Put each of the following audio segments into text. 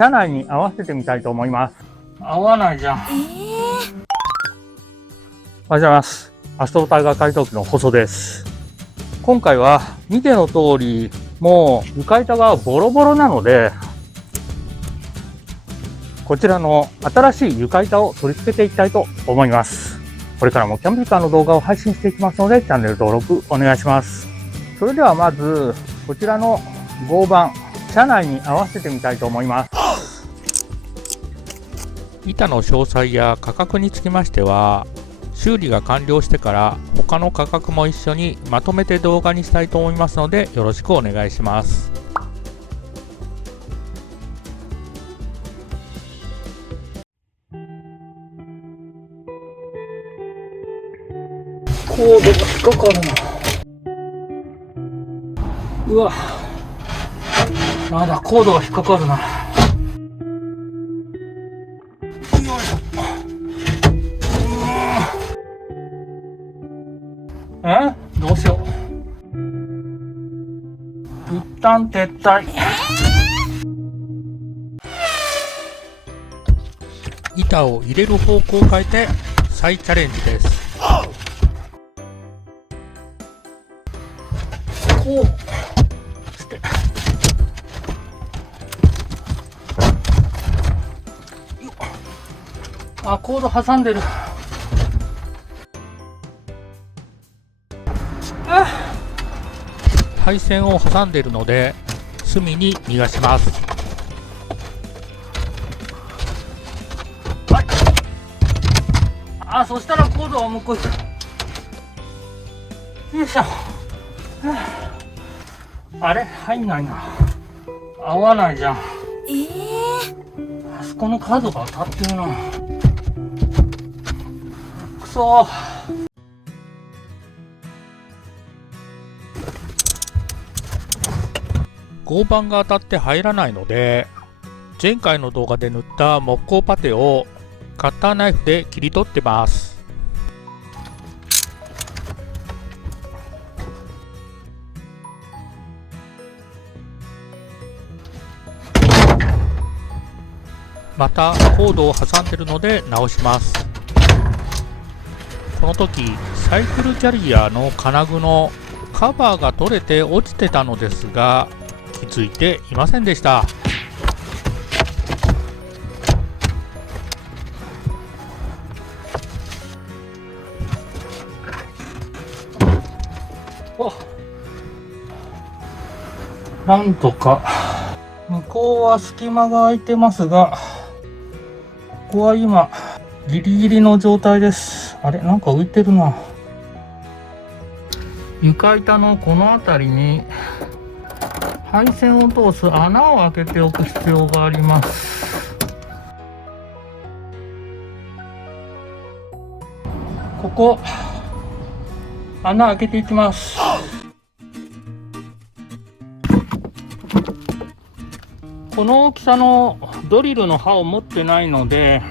車内に合わせてみたいと思います。合わないじゃん。おはようございます。アストロタイガー改造機の細です。今回は見ての通り、もう床板がボロボロなので、こちらの新しい床板を取り付けていきたいと思います。これからもキャンピングカーの動画を配信していきますので、チャンネル登録お願いします。それではまず、こちらの合板、車内に合わせてみたいと思います。板の詳細や価格につきましては、修理が完了してから他の価格も一緒にまとめて動画にしたいと思いますので、よろしくお願いします。コードが引っかかるな。うわ、まだコードが引っかかるな。どうしよう。一旦撤退。板を入れる方向を変えて再チャレンジです。こうしてコード挟んでる。配線を挟んでいるので隅に逃がします。そしたらコードを向こう行く。よいしょ。あれ入んないな。合わないじゃん。あそこの角が当たってるな。くそー。合板が当たって入らないので、前回の動画で塗った木工パテをカッターナイフで切り取ってます。またコードを挟んでるので直します。この時サイクルキャリアの金具のカバーが取れて落ちてたのですが、気づいていませんでした。なんとか向こうは隙間が空いてますが、ここは今ギリギリの状態です。あれ、なんか浮いてるな。床板のこの辺りに配線を通す穴を開けておく必要があります。ここ穴開けていきます。この大きさのドリルの刃を持ってないので、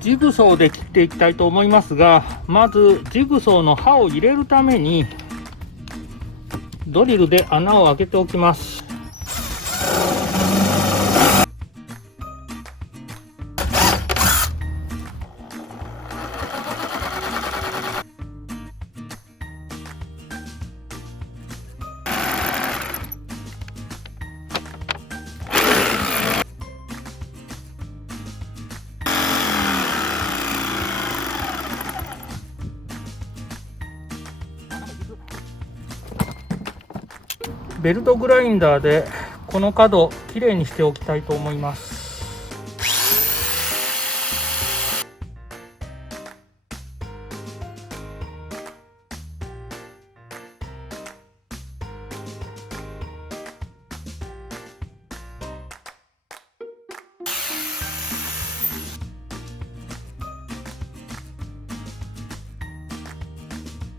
ジグソーで切っていきたいと思いますが、まずジグソーの刃を入れるためにドリルで穴を開けておきます。ベルトグラインダーでこの角をきれいにしておきたいと思います。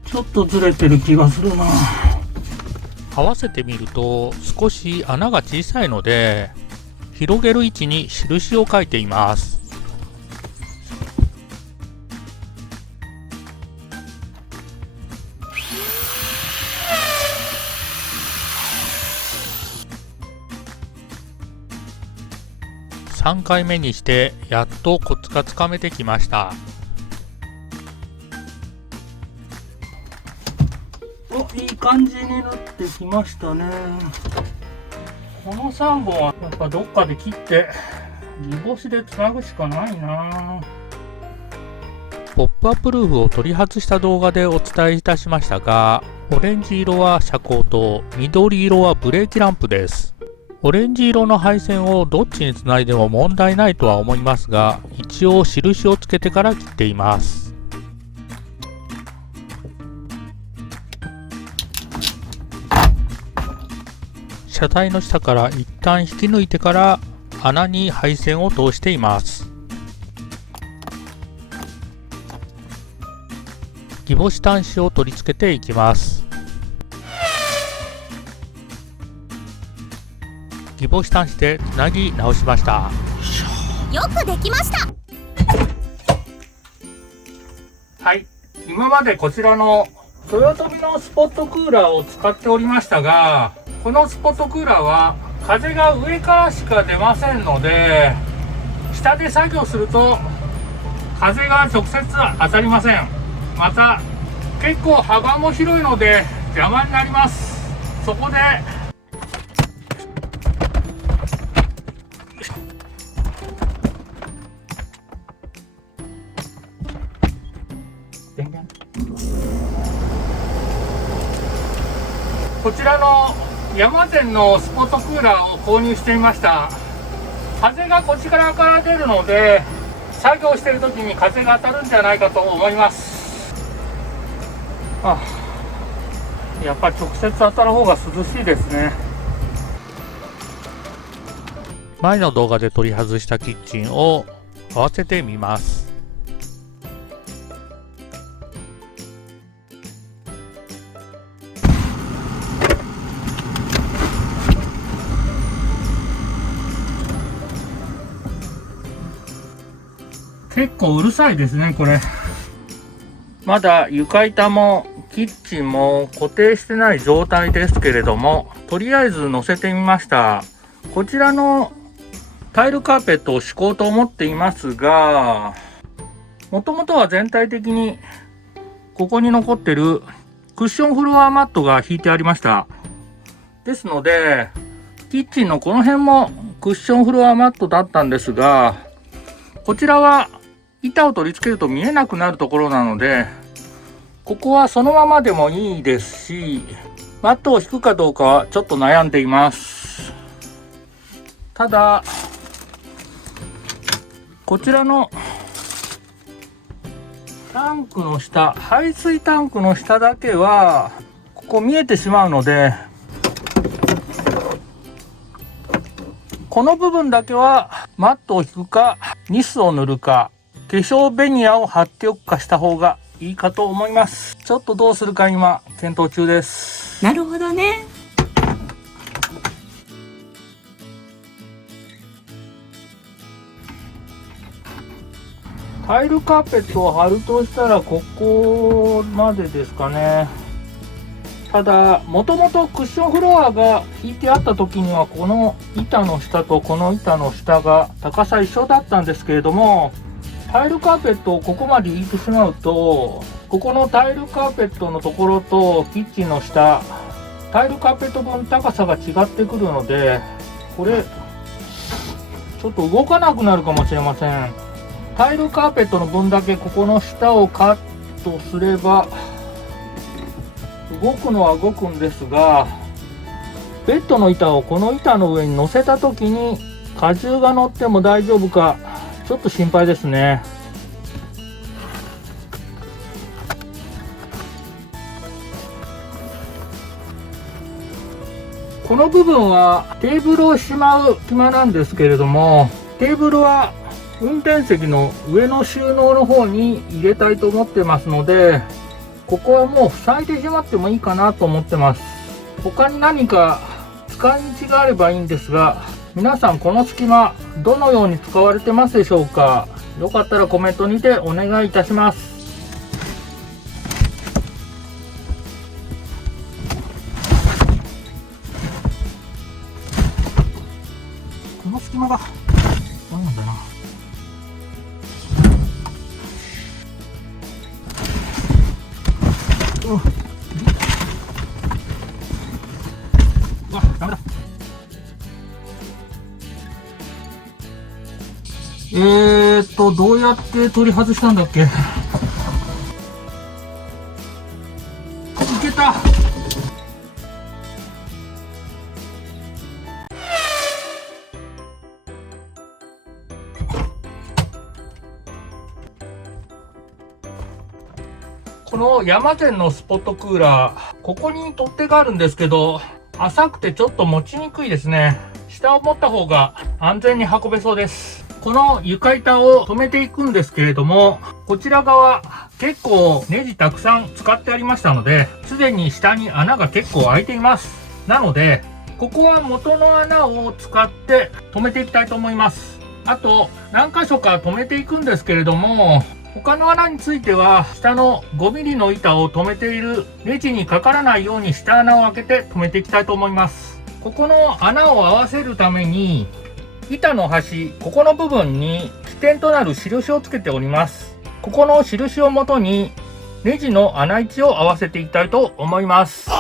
ちょっとずれてる気がするな。合わせてみると少し穴が小さいので、広げる位置に印を書いています。3回目にしてやっとコツがつかめてきました。いい感じになってきましたね。この3本はやっぱどっかで切ってギボシでつなぐしかないな。ポップアップルーフを取り外した動画でお伝えいたしましたが、オレンジ色は遮光灯、緑色はブレーキランプです。オレンジ色の配線をどっちにつないでも問題ないとは思いますが、一応印をつけてから切っています。車体の下から一旦引き抜いてから穴に配線を通しています。ギボシ端子を取り付けていきます。ギボシ端子でつなぎ直しました。よくできました。はい、今までこちらの豊臣のスポットクーラーを使っておりましたが、このスポットクーラーは風が上からしか出ませんので、下で作業すると風が直接当たりません。また結構幅も広いので邪魔になります。そこでこちらのヤマゼンのスポットクーラーを購入してみました。風がこっちから出るので、作業している時に風が当たるんじゃないかと思います。やっぱり直接当たる方が涼しいですね。前の動画で取り外したキッチンを合わせてみます。結構うるさいですね、これ。まだ床板もキッチンも固定してない状態ですけれども、とりあえず乗せてみました。こちらのタイルカーペットを敷こうと思っていますが、もともとは全体的にここに残ってるクッションフロアマットが引いてありました。ですので、キッチンのこの辺もクッションフロアマットだったんですが、こちらは板を取り付けると見えなくなるところなので、ここはそのままでもいいですし、マットを引くかどうかはちょっと悩んでいます。ただ、こちらのタンクの下、排水タンクの下だけはここ見えてしまうので、この部分だけはマットを引くかニスを塗るか化粧ベニヤを貼っておくかした方がいいかと思います。ちょっとどうするか今検討中です。なるほどね。タイルカーペットを貼るとしたらここまでですかね。ただもともとクッションフロアが引いてあった時にはこの板の下とこの板の下が高さ一緒だったんですけれども、タイルカーペットをここまで引いてしまうと、ここのタイルカーペットのところとキッチンの下、タイルカーペット分高さが違ってくるので、これちょっと動かなくなるかもしれません。タイルカーペットの分だけここの下をカットすれば動くのは動くんですが、ベッドの板をこの板の上に乗せた時に荷重が乗っても大丈夫かちょっと心配ですね。この部分はテーブルをしまう隙間なんですけれども、テーブルは運転席の上の収納の方に入れたいと思ってますので、ここはもう塞いでしまってもいいかなと思ってます。他に何か使い道があればいいんですが、皆さんこの隙間どのように使われてますでしょうか。よかったらコメントにてお願いいたします。この隙間がそうなんだな。うわ、ダメだ。どうやって取り外したんだっけ。いけた。この山善のスポットクーラー、ここに取っ手があるんですけど、浅くてちょっと持ちにくいですね。下を持った方が安全に運べそうです。この床板を止めていくんですけれども、こちら側結構ネジたくさん使ってありましたので、すでに下に穴が結構開いています。なので、ここは元の穴を使って止めていきたいと思います。あと、何箇所か止めていくんですけれども、他の穴については、下の 5mm の板を止めているネジにかからないように下穴を開けて止めていきたいと思います。ここの穴を合わせるために、板の端、ここの部分に起点となる印をつけております。ここの印をもとに、ネジの穴位置を合わせていきたいと思います。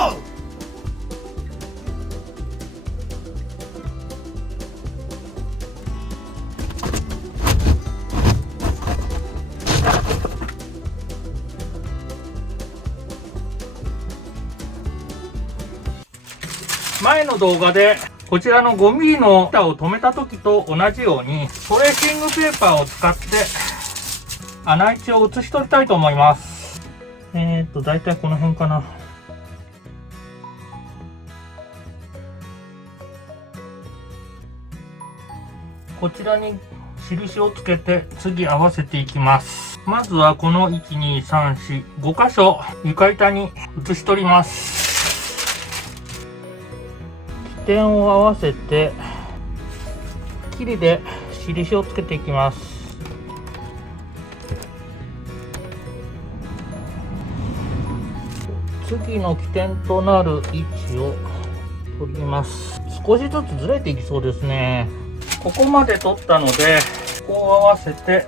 前の動画でこちらの 5mm の板を止めた時と同じようにトレーシングペーパーを使って穴位置を写し取りたいと思います。だいたいこの辺かな。こちらに印をつけて次合わせていきます。まずはこの1、2、3、4、5箇所床板に写し取ります。起点を合わせてキリで印をつけていきます。次の起点となる位置を取ります。少しずつずれていきそうですね。ここまで取ったのでここを合わせて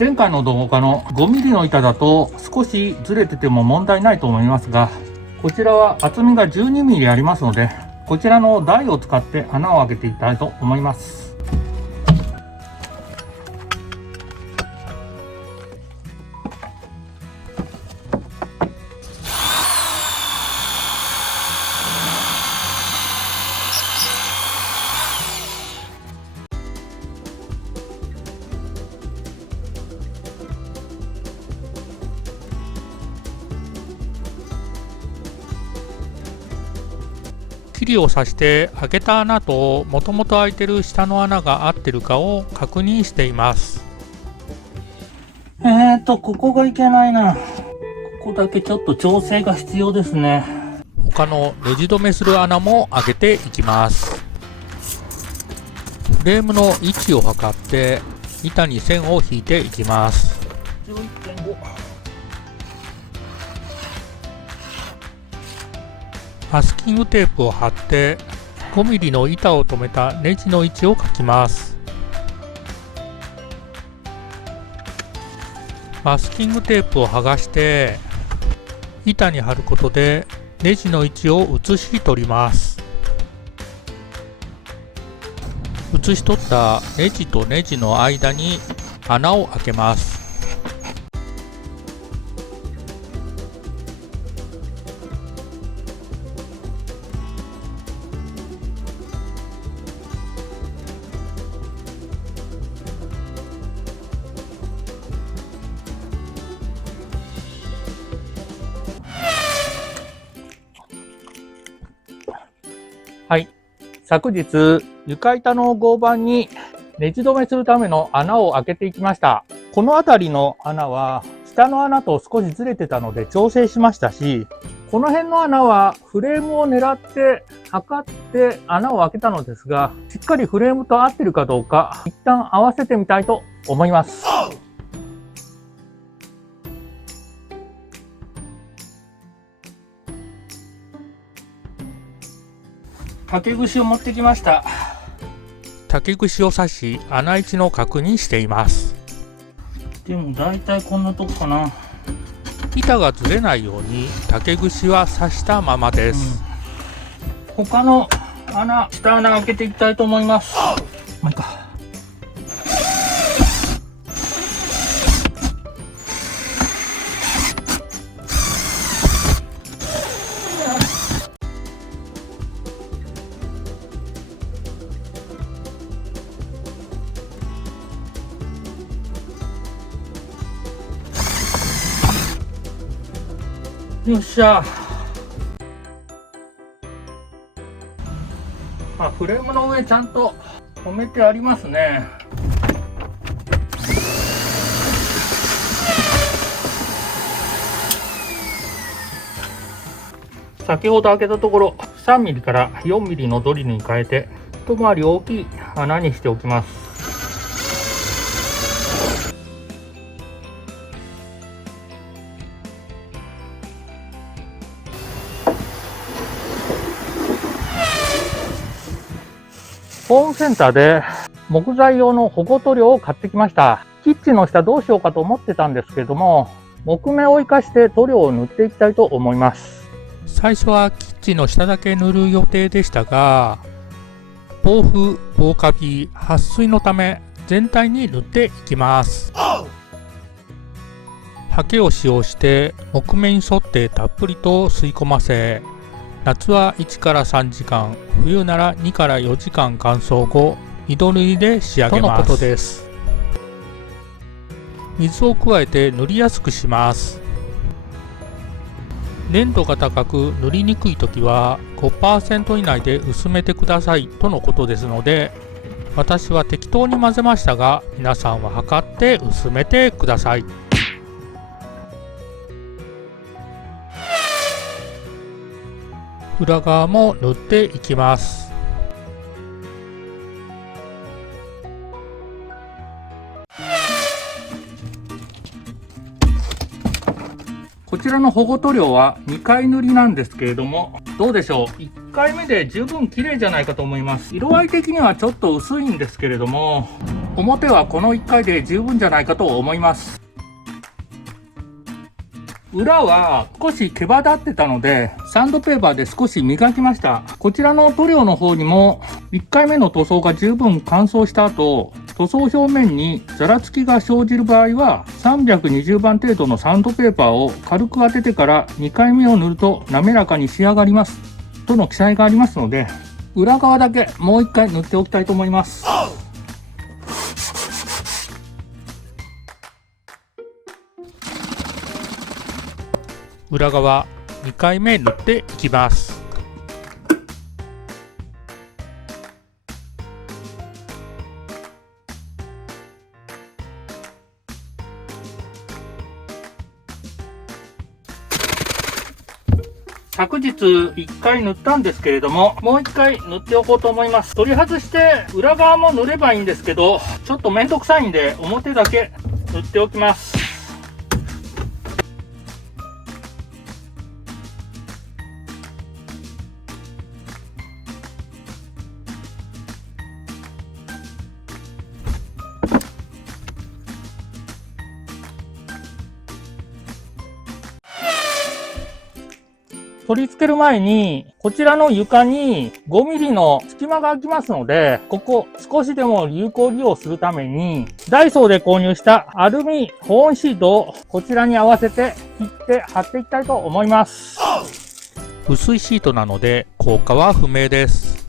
前回の動画の 5mm の板だと少しずれてても問題ないと思いますが、こちらは厚みが 12mm ありますので、こちらの台を使って穴を開けていきたいと思います。キリを刺して開けた穴ともともと開いてる下の穴が合ってるかを確認しています。ここがいけないな。ここだけちょっと調整が必要ですね。他のネジ止めする穴も開けていきます。フレームの位置を測って板に線を引いていきます。11.5。マスキングテープを貼って 5mm の板を留めたネジの位置を書きます。マスキングテープを剥がして板に貼ることでネジの位置を写し取ります。写し取ったネジとネジの間に穴を開けます。はい。昨日、床板の合板にネジ止めするための穴を開けていきました。この辺りの穴は下の穴と少しずれてたので調整しましたし、この辺の穴はフレームを狙って測って穴を開けたのですが、しっかりフレームと合ってるかどうか一旦合わせてみたいと思います。竹串を持ってきました。竹串を刺し穴位置の確認しています。でもだいたいこんなとこかな。板がずれないように竹串は刺したままです。他の穴、下穴開けていきたいと思います。まあいいか。よっしゃ。フレームの上ちゃんと留めてありますね。先ほど開けたところ 3mm から 4mm のドリルに変えて一回り大きい穴にしておきます。ホームセンターで木材用の保護塗料を買ってきました。キッチンの下どうしようかと思ってたんですけども、木目を生かして塗料を塗っていきたいと思います。最初はキッチンの下だけ塗る予定でしたが、防腐、防カビ、撥水のため全体に塗っていきます。ハケを使用して木目に沿ってたっぷりと吸い込ませ、夏は1から3時間、冬なら2から4時間乾燥後、2度塗りで仕上げます。とのことです。水を加えて塗りやすくします。粘度が高く塗りにくいときは 5% 以内で薄めてくださいとのことですので、私は適当に混ぜましたが、皆さんは測って薄めてください。裏側も塗っていきます。こちらの保護塗料は2回塗りなんですけれども、どうでしょう。1回目で十分綺麗じゃないかと思います。色合い的にはちょっと薄いんですけれども、表はこの1回で十分じゃないかと思います。裏は少し毛羽立ってたので、サンドペーパーで少し磨きました。こちらの塗料の方にも、1回目の塗装が十分乾燥した後、塗装表面にざらつきが生じる場合は、320番程度のサンドペーパーを軽く当ててから2回目を塗ると滑らかに仕上がります。との記載がありますので、裏側だけもう1回塗っておきたいと思います。裏側2回目塗っていきます。昨日1回塗ったんですけれども、もう1回塗っておこうと思います。取り外して裏側も塗ればいいんですけど、ちょっとめんどくさいんで表だけ塗っておきます。取り付ける前に、こちらの床に 5mm の隙間が空きますので、ここ少しでも有効利用するために、ダイソーで購入したアルミ保温シートをこちらに合わせて切って貼っていきたいと思います。薄いシートなので効果は不明です。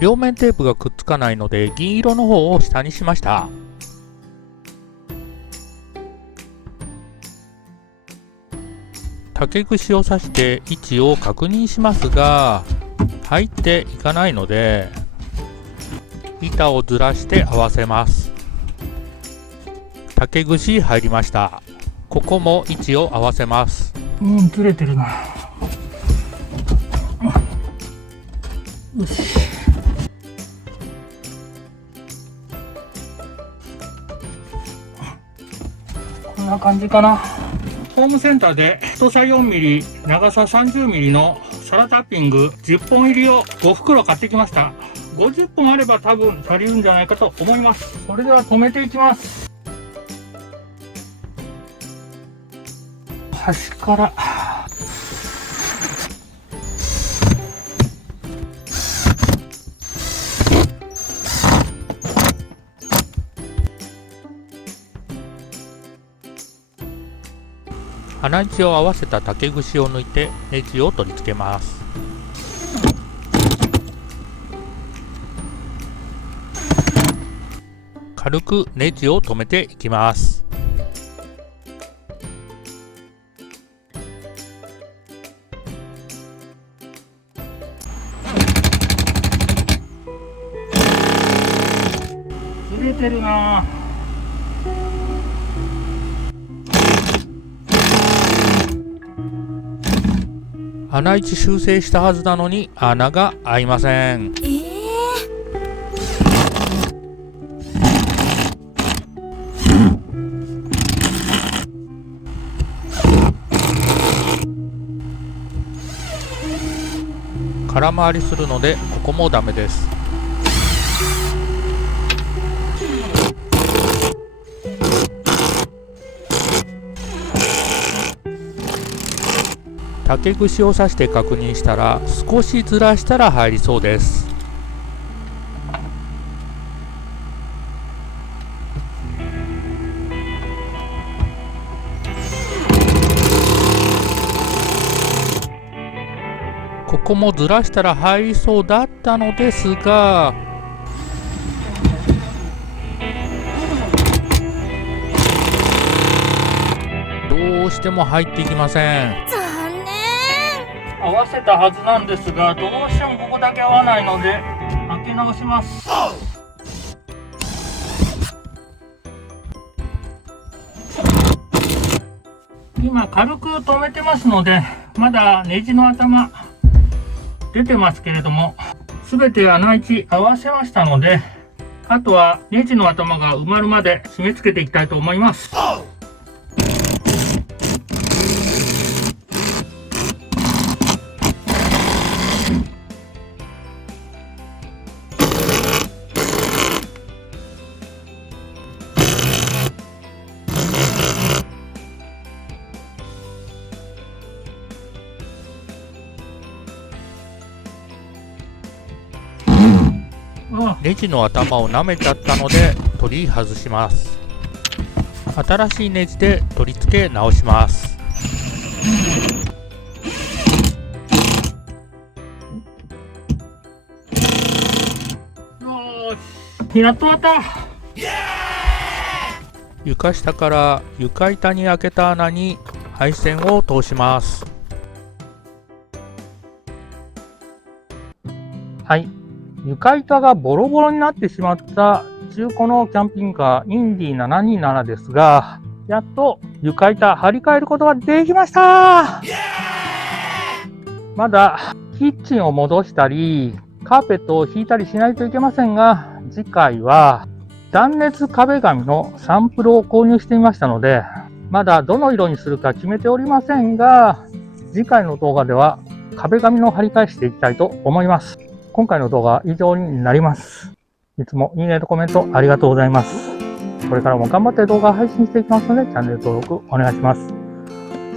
両面テープがくっつかないので銀色の方を下にしました。竹串を刺して位置を確認しますが、入っていかないので板をずらして合わせます。竹串入りました。ここも位置を合わせます。ずれてるな。よし。こんな感じかな。ホームセンターで太さ4ミリ、長さ30ミリのサラタッピング10本入りを5袋買ってきました。50本あれば多分足りるんじゃないかと思います。それでは止めていきます。端から穴位置を合わせた竹串を抜いてネジを取り付けます。軽くネジを留めていきます。ずれてるな。穴位置修正したはずなのに穴が開いません。空回りするのでここもダメです。竹串を刺して確認したら少しずらしたら入りそうです。ここもずらしたら入りそうだったのですが、どうしても入っていきません。残念。合わせたはずなんですが、どうしてもここだけ合わないので開け直します。今軽く止めてますので、まだネジの頭出てますけれども、全て穴位置合わせましたので、あとはネジの頭が埋まるまで締め付けていきたいと思います。ネジの頭を舐めちゃったので取り外します。新しいネジで取り付け直します。よし、やっと終わった。床下から床板に開けた穴に配線を通します。はい、床板がボロボロになってしまった中古のキャンピングカーインディ727ですが、やっと床板張り替えることができました。まだキッチンを戻したりカーペットを引いたりしないといけませんが、次回は断熱壁紙のサンプルを購入してみましたので、まだどの色にするか決めておりませんが、次回の動画では壁紙の張り替えしていきたいと思います。今回の動画は以上になります。いつもいいねとコメントありがとうございます。これからも頑張って動画配信していきますので、チャンネル登録お願いします。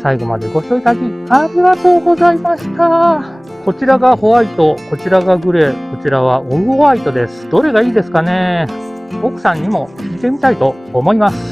最後までご視聴いただきありがとうございました。こちらがホワイト、こちらがグレー、こちらはオフホワイトです。どれがいいですかね。奥さんにも聞いてみたいと思います。